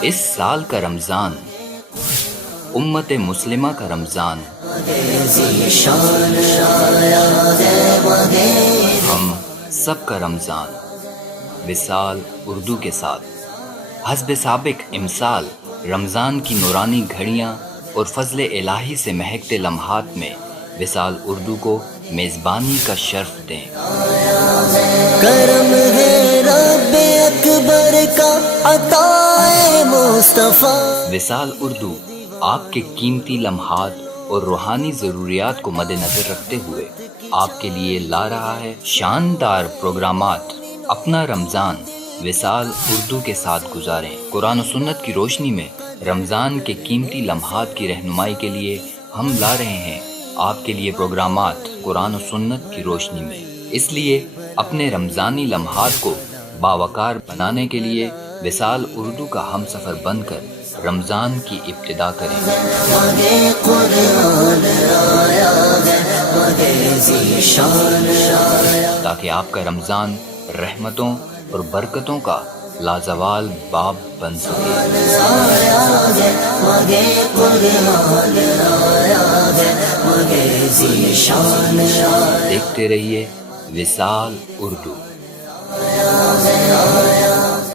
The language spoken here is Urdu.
اس سال کا رمضان امت مسلمہ کا رمضان، ہم سب کا رمضان، وصال اردو کے ساتھ حسب سابق امسال رمضان کی نورانی گھڑیاں اور فضل الہی سے مہکتے لمحات میں وصال اردو کو میزبانی کا شرف دیں۔ کرم ہے رب اکبر کا عطائے مصطفیٰ۔ وصال اردو آپ کے قیمتی لمحات اور روحانی ضروریات کو مد نظر رکھتے ہوئے آپ کے لیے لا رہا ہے شاندار پروگرامات۔ اپنا رمضان وصال اردو کے ساتھ گزاریں۔ قرآن و سنت کی روشنی میں رمضان کے قیمتی لمحات کی رہنمائی کے لیے ہم لا رہے ہیں آپ کے لیے پروگرامات قرآن و سنت کی روشنی میں۔ اس لیے اپنے رمضانی لمحات کو باوقار بنانے کے لیے وصال اردو کا ہم سفر بن کر رمضان کی ابتدا کریں، تاکہ آپ کا رمضان رحمتوں اور برکتوں کا لازوال باب بن سکے۔ دیکھتے رہیے وصال اردو۔